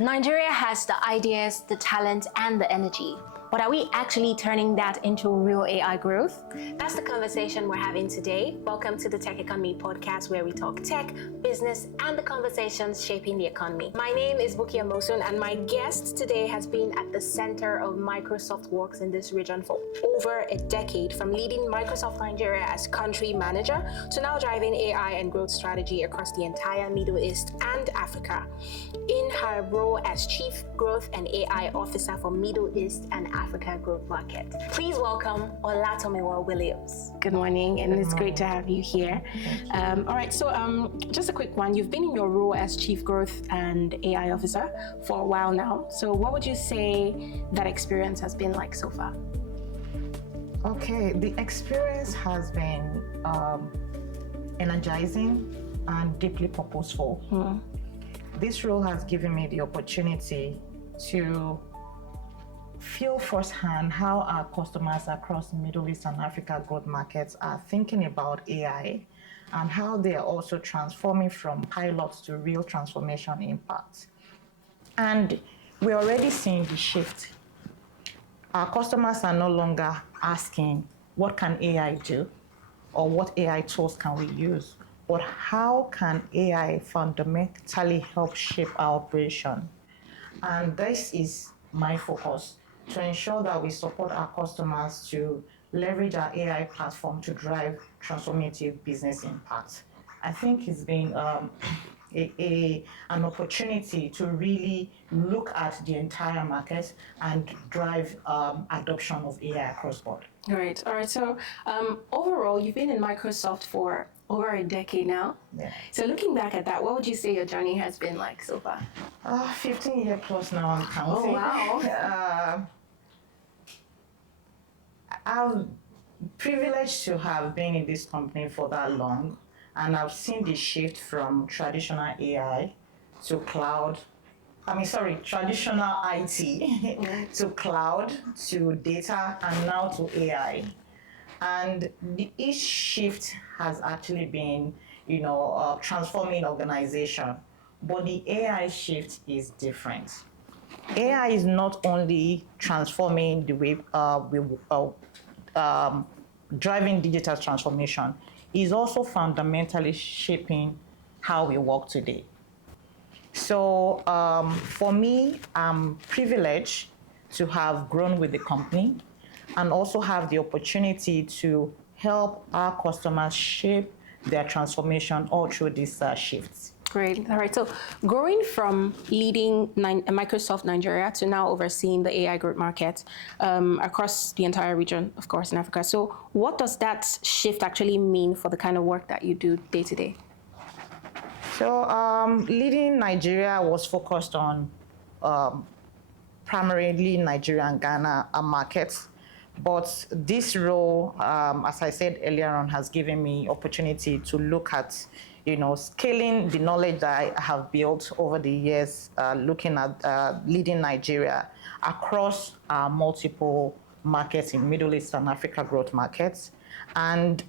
Nigeria has the ideas, the talent, and the energy. But are we actually turning that into real AI growth? That's the conversation we're having today. Welcome to the Tech Economy podcast, where we talk tech, business, and the conversations shaping the economy. My name is Buki Amosun, and my guest today has been at the center of Microsoft works in this region for over a decade, from leading Microsoft Nigeria as country manager to now driving AI and growth strategy across the entire Middle East and Africa. In her role as Chief Growth and AI Officer for Middle East and Africa Growth Market. Please welcome Olatomiwa Williams. Good morning, and it's great to have you here. All right, so just a quick one. You've been in your role as Chief Growth and AI Officer for a while now. So what would you say that experience has been like so far? Okay, the experience has been energizing and deeply purposeful. This role has given me the opportunity to feel firsthand how our customers across Middle East and Africa growth markets are thinking about AI and how they are also transforming from pilots to real transformation impact. And we're already seeing the shift. Our customers are no longer asking, what can AI do? Or what AI tools can we use? But how can AI fundamentally help shape our operation? And this is my focus, to ensure that we support our customers to leverage our AI platform to drive transformative business impact. I think it's been an opportunity to really look at the entire market and drive adoption of AI across board. All right. So overall, you've been in Microsoft for over a decade now. Yeah. So looking back at that, what would you say your journey has been like so far? 15 years plus now, I'm counting. Oh, wow. I'm privileged to have been in this company for that long, and I've seen the shift from traditional AI to traditional IT to cloud, to data, and now to AI. And each shift has actually been, transforming organization. But the AI shift is different. AI is not only transforming the way driving digital transformation, is also fundamentally shaping how we work today. So for me, I'm privileged to have grown with the company and also have the opportunity to help our customers shape their transformation all through these shifts. Great. All right. So growing from leading Microsoft Nigeria to now overseeing the AI growth market across the entire region, of course, in Africa. So what does that shift actually mean for the kind of work that you do day to day? So leading Nigeria was focused on primarily Nigeria and Ghana markets. But this role, as I said earlier on, has given me opportunity to look at scaling the knowledge that I have built over the years, looking at leading Nigeria across multiple markets in Middle East and Africa growth markets, and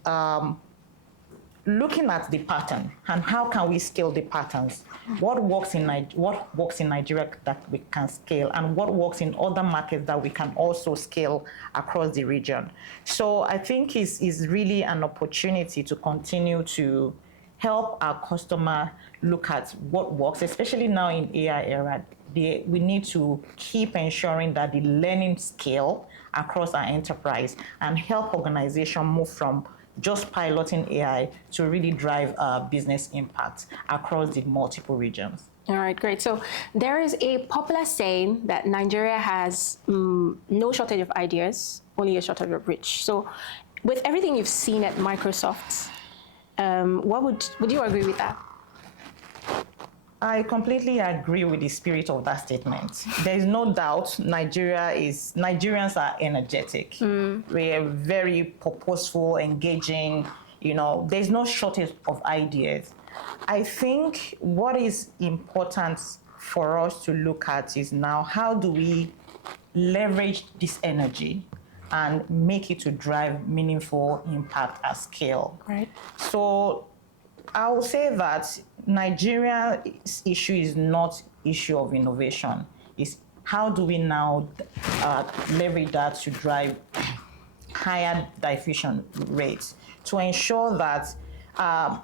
looking at the pattern and how can we scale the patterns. What works in Nigeria that we can scale, and what works in other markets that we can also scale across the region. So I think it's really an opportunity to continue to help our customer look at what works, especially now in AI era. We need to keep ensuring that the learning scale across our enterprise and help organizations move from just piloting AI to really drive business impact across the multiple regions. All right, great. So there is a popular saying that Nigeria has no shortage of ideas, only a shortage of rich. So with everything you've seen at Microsoft, would you agree with that? I completely agree with the spirit of that statement. There is no doubt Nigerians are energetic. We are very purposeful, engaging. There's no shortage of ideas. I think what is important for us to look at is now, how do we leverage this energy and make it to drive meaningful impact at scale? Right. So I will say that Nigeria's issue is not issue of innovation. It's how do we now leverage that to drive higher diffusion rates to ensure that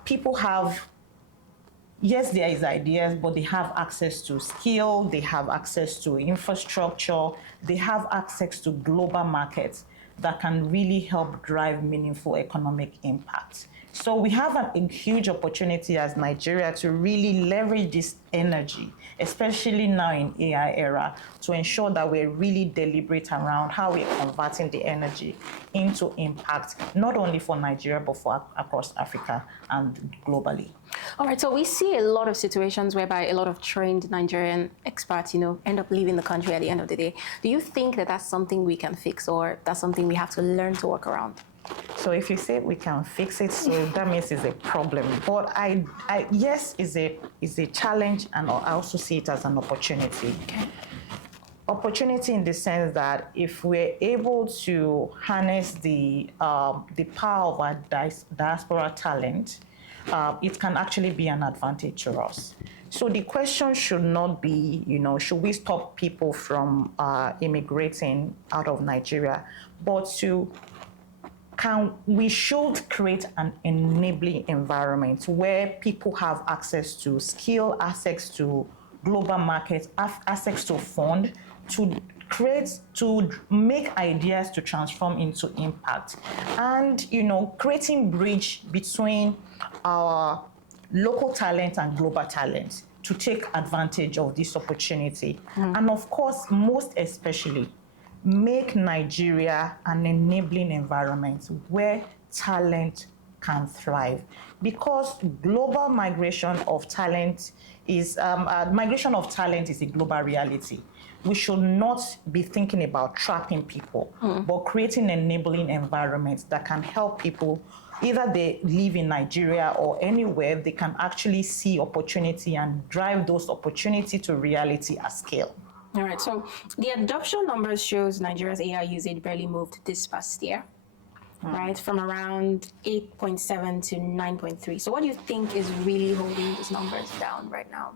people have, yes, there is ideas, but they have access to skill, they have access to infrastructure, they have access to global markets that can really help drive meaningful economic impact. So we have a huge opportunity as Nigeria to really leverage this energy, especially now in AI era, to ensure that we're really deliberate around how we're converting the energy into impact, not only for Nigeria, but for across Africa and globally. All right, so we see a lot of situations whereby a lot of trained Nigerian experts, end up leaving the country at the end of the day. Do you think that that's something we can fix, or that's something we have to learn to work around? So if you say we can fix it, so that means it's a problem. But yes, is a challenge, and I also see it as an opportunity. Okay. Opportunity in the sense that if we're able to harness the power of our diaspora talent, it can actually be an advantage to us. So the question should not be, should we stop people from immigrating out of Nigeria, but we should create an enabling environment where people have access to skill, access to global markets, access to fund, to make ideas to transform into impact, and creating bridge between our local talent and global talent to take advantage of this opportunity. And of course, most especially, make Nigeria an enabling environment where talent can thrive, because global migration of talent is a global reality. We should not be thinking about trapping people, but creating enabling environments that can help people, either they live in Nigeria or anywhere, they can actually see opportunity and drive those opportunities to reality at scale. All right, so the adoption numbers shows Nigeria's AI usage barely moved this past year, right? From around 8.7 to 9.3. So what do you think is really holding these numbers down right now?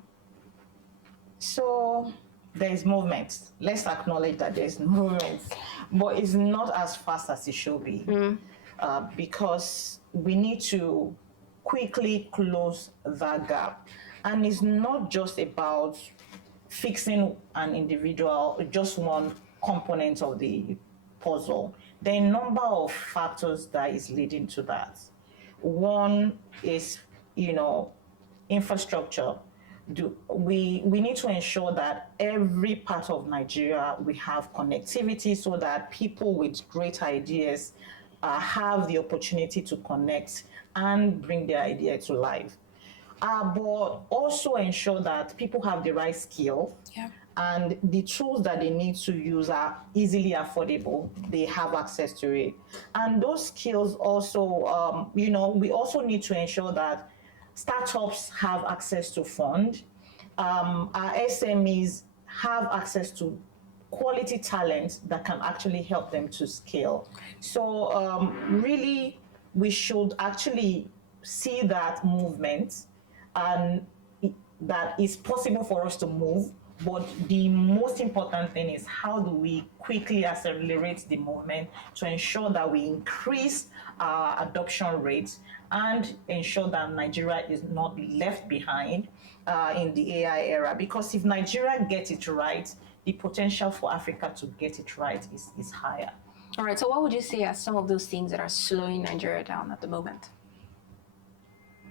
So there is movement. Let's acknowledge that there's movement, but it's not as fast as it should be, because we need to quickly close that gap. And it's not just about fixing an individual, just one component of the puzzle. There are a number of factors that is leading to that. One is, infrastructure. We need to ensure that every part of Nigeria, we have connectivity so that people with great ideas have the opportunity to connect and bring their idea to life. But also ensure that people have the right skill, and the tools that they need to use are easily affordable. They have access to it. And those skills also, we also need to ensure that startups have access to fund. Our SMEs have access to quality talent that can actually help them to scale. So really, we should actually see that movement, and that it's possible for us to move. But the most important thing is, how do we quickly accelerate the movement to ensure that we increase our adoption rates and ensure that Nigeria is not left behind in the AI era? Because if Nigeria gets it right, the potential for Africa to get it right is higher. All right, so what would you say are some of those things that are slowing Nigeria down at the moment?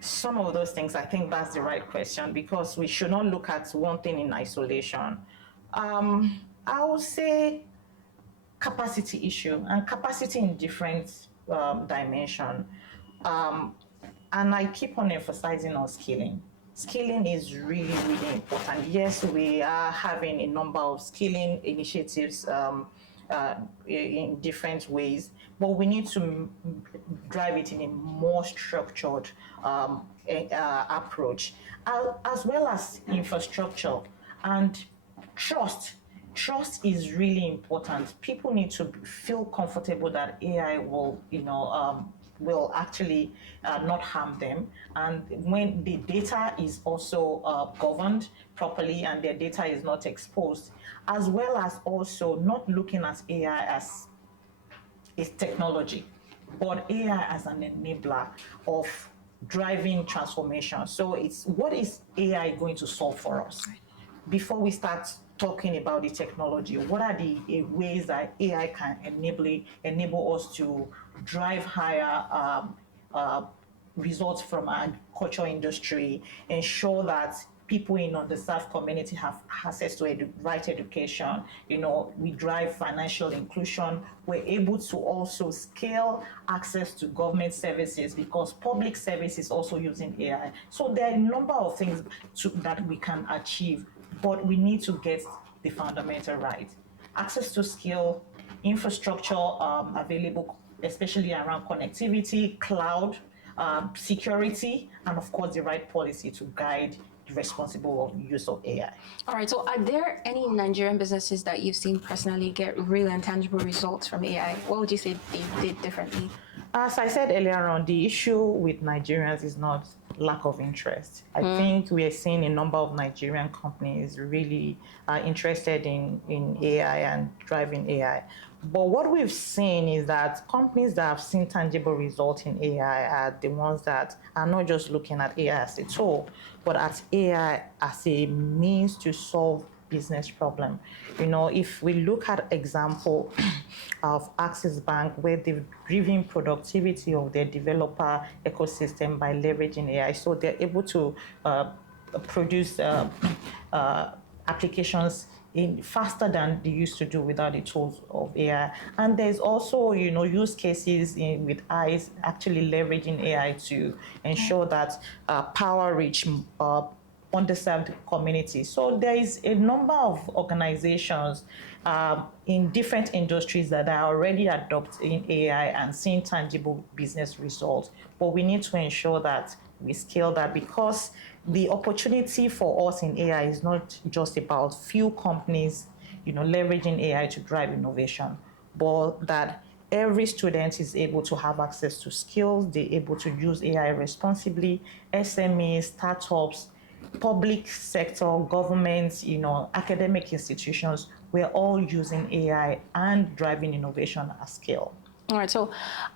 Some of those things, I think that's the right question, because we should not look at one thing in isolation. I would say capacity issue, and capacity in different dimension. And I keep on emphasizing on skilling. Skilling is really, really important. Yes, we are having a number of skilling initiatives in different ways, but we need to drive it in a more structured approach, as well as infrastructure and trust. Trust is really important. People need to feel comfortable that AI will, will actually not harm them. And when the data is also governed properly and their data is not exposed, as well as also not looking at AI as a technology, but AI as an enabler of driving transformation. So it's what is AI going to solve for us? Before we start talking about the technology, what are the ways that AI can enable us to drive higher results from our agriculture industry, ensure that people in underserved community have access to right education, we drive financial inclusion, we're able to also scale access to government services because public service is also using AI. So there are a number of things that we can achieve, but we need to get the fundamental right. Access to skill, infrastructure available, especially around connectivity, cloud, security, and of course the right policy to guide the responsible use of AI. All right, so are there any Nigerian businesses that you've seen personally get real and tangible results from AI? What would you say they did differently? As I said earlier on, the issue with Nigerians is not lack of interest. I think we are seeing a number of Nigerian companies really interested in AI and driving AI. But what we've seen is that companies that have seen tangible results in AI are the ones that are not just looking at AI as a tool, but at AI as a means to solve business problem. If we look at example of Access Bank, where they've driven productivity of their developer ecosystem by leveraging AI, so they're able to produce applications faster than they used to do without the tools of AI. And there's also, use cases with ICE actually leveraging AI to ensure that power-rich underserved communities. So there is a number of organizations in different industries that are already adopting AI and seeing tangible business results. But we need to ensure that we scale that, because the opportunity for us in AI is not just about few companies, leveraging AI to drive innovation, but that every student is able to have access to skills, they're able to use AI responsibly, SMEs, startups, public sector, governments, academic institutions, we're all using AI and driving innovation at scale. All right, so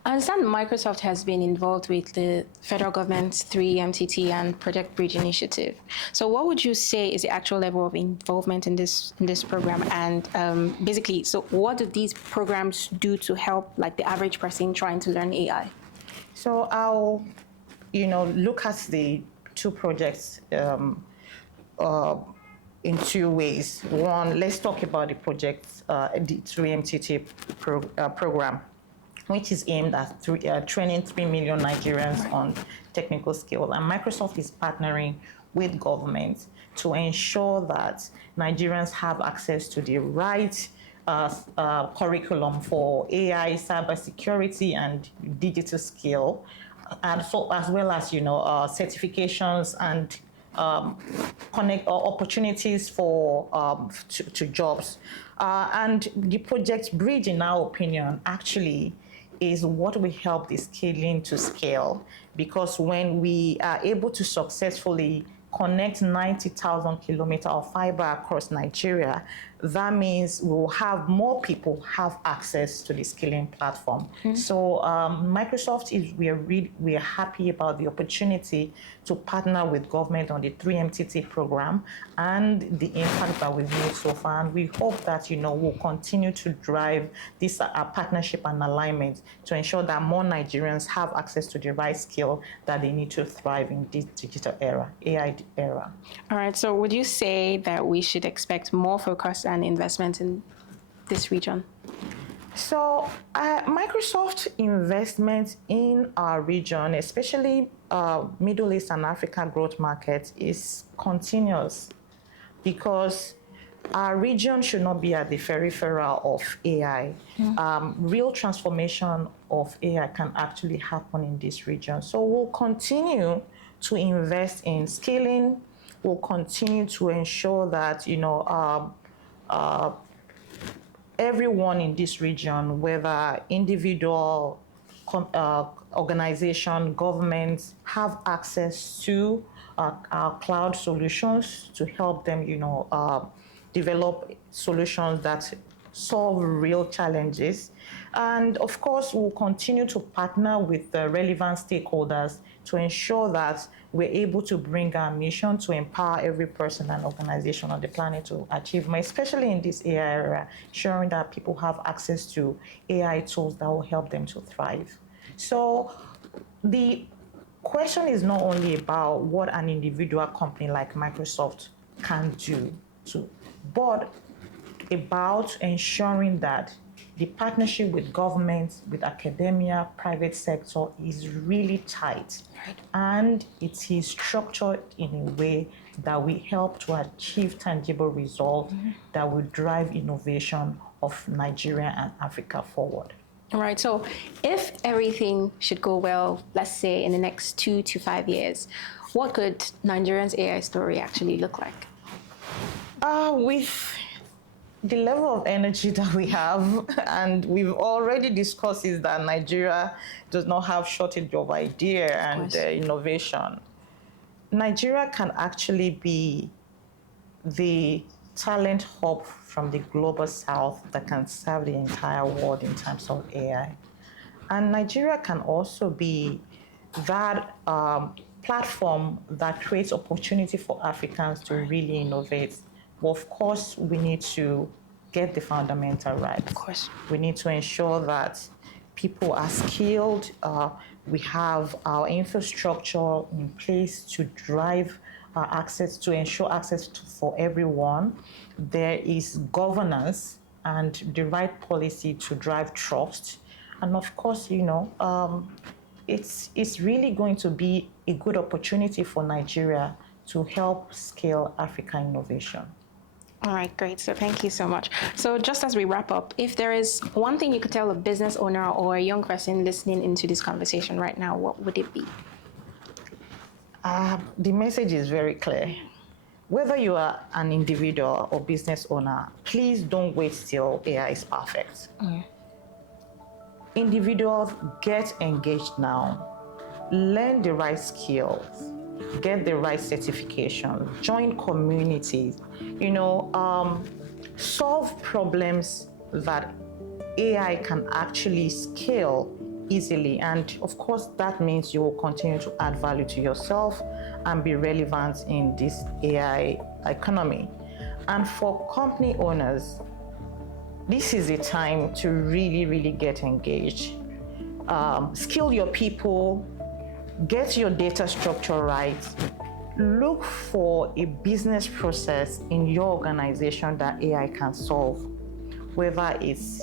I understand Microsoft has been involved with the federal government's 3MTT and Project Bridge initiative. So what would you say is the actual level of involvement in this program? And basically, so what do these programs do to help like the average person trying to learn AI? So I'll, look at the two projects in two ways. One, let's talk about the project, the 3MTT program, which is aimed at training 3 million Nigerians on technical skill. And Microsoft is partnering with government to ensure that Nigerians have access to the right curriculum for AI, cybersecurity, and digital skill, and so as well as certifications and opportunities for to jobs. And the Project Bridge, in our opinion, actually is what will help the scaling to scale, because when we are able to successfully connect 90,000 kilometers of fiber across Nigeria, that means we'll have more people have access to the skilling platform. So Microsoft we are happy about the opportunity to partner with government on the 3MTT program and the impact that we've made so far. And we hope that we'll continue to drive this partnership and alignment to ensure that more Nigerians have access to the right skill that they need to thrive in this digital era, AI era. All right, so would you say that we should expect more focus and investment in this region? So Microsoft investment in our region, especially Middle East and Africa growth markets, is continuous, because our region should not be at the peripheral of AI. Real transformation of AI can actually happen in this region. So we'll continue to invest in scaling. We'll continue to ensure that everyone in this region, whether individual, organization, governments have access to our cloud solutions to help them, develop solutions that solve real challenges. And of course, we'll continue to partner with the relevant stakeholders to ensure that we're able to bring our mission to empower every person and organization on the planet to achieve more, especially in this AI era, ensuring that people have access to AI tools that will help them to thrive. So the question is not only about what an individual company like Microsoft can do, but about ensuring that the partnership with governments, with academia, private sector is really tight. Right. And it is structured in a way that will help to achieve tangible results that will drive innovation of Nigeria and Africa forward. All right, so if everything should go well, let's say in the next 2 to 5 years, what could Nigeria's AI story actually look like? With the level of energy that we have, and we've already discussed, is that Nigeria does not have shortage of idea and innovation. Nigeria can actually be the talent hub from the global south that can serve the entire world in terms of AI. And Nigeria can also be that platform that creates opportunity for Africans to really innovate. But of course, we need to get the fundamental right. Of course. We need to ensure that people are skilled. We have our infrastructure in place to drive access, to ensure access for everyone. There is governance and the right policy to drive trust. And of course, it's really going to be a good opportunity for Nigeria to help scale African innovation. All right, great. So thank you so much. So just as we wrap up, if there is one thing you could tell a business owner or a young person listening into this conversation right now, what would it be? The message is very clear. Whether you are an individual or business owner, please don't wait till AI is perfect. Individuals, get engaged now. Learn the right skills. Get the right certification. Join communities. Solve problems that AI can actually scale easily. And of course, that means you will continue to add value to yourself and be relevant in this AI economy. And for company owners, this is a time to really, really get engaged. Skill your people, get your data structure right. Look for a business process in your organization that AI can solve, whether it's,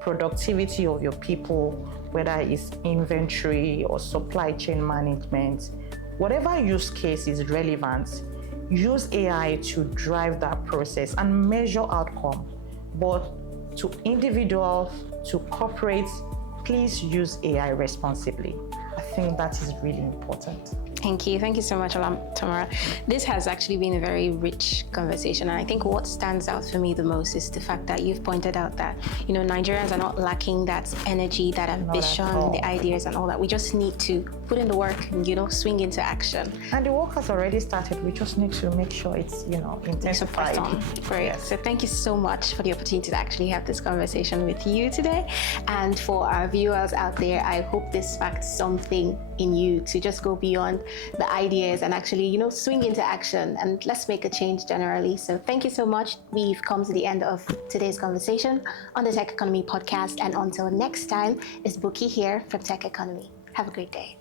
productivity of your people, whether it's inventory or supply chain management. Whatever use case is relevant, use AI to drive that process and measure outcome. But to individuals, to corporates, please use AI responsibly. I think that is really important. Thank you. Thank you so much, Olatomiwa. This has actually been a very rich conversation. And I think what stands out for me the most is the fact that you've pointed out that, Nigerians are not lacking that energy, that ambition, the ideas and all that. We just need to put in the work and, swing into action. And the work has already started. We just need to make sure it's, intensified. Great. Yes. So thank you so much for the opportunity to actually have this conversation with you today. And for our viewers out there, I hope this sparked something in you to just go beyond the ideas and actually, swing into action, and let's make a change generally. So thank you so much. We've come to the end of today's conversation on the Tech Economy podcast. And until next time, it's Buki here from Tech Economy. Have a great day.